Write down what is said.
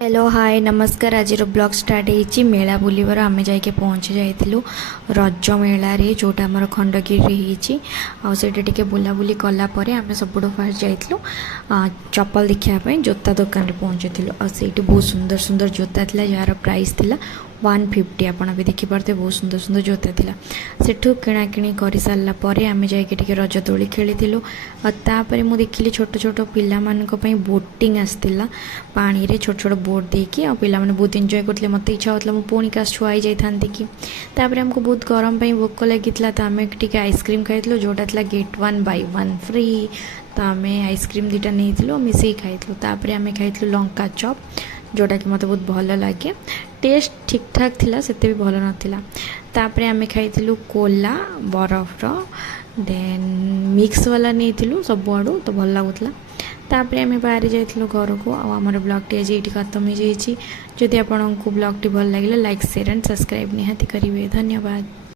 Hello hi नमस्कार आज blog start होती मेला बुलवर आम जाके पहुँची जाइलु रज मेल जोटा आम खंडगिरी होती बुलाबुली कलापर आम सब फास्ट जाइलु चप्पल देखापी जोता दुकान पहुँची आठ बहुत सुंदर सुंदर जोता था जार प्राइस थी 150 आप भी देखिपे बहुत सुंदर सुंदर जोता था सेठू किणाकिणी कर सारापर आम जाके रज दोली खेलु तापर मुझे देखिली छोट छोट पाई बोटिंग आसला पानी रे छोट छोट बोट देकी आ पिला माने बहुत एंजॉय करते मत इच्छा होता मु पुणी का छुआ जाती कि तापर आमको बहुत गरम पाई भोक लगी तो आम टे आइसक्रीम खाई जोटा था गेट 1 बाय 1 फ्री तो आम आइसक्रीम दुटा नहीं मिसे खाई तापर आम खाई लंका चप जोटा कि मत बहुत भल लगे टेस्ट ठीक ठाक थिला सेते भी भल नाथिला तापर आम खाई कोला बरफ देन मिक्स वाला नहीं सब आड़ू तो भल लगुला तापर आम बाहरी जाइलु घर को आमर ब्लॉगटी आज ये खत्म हो जाइए जदि आपको ब्लॉगटी भल लगे लाइक शेयर एंड सब्सक्राइब निहाती करेंगे धन्यवाद।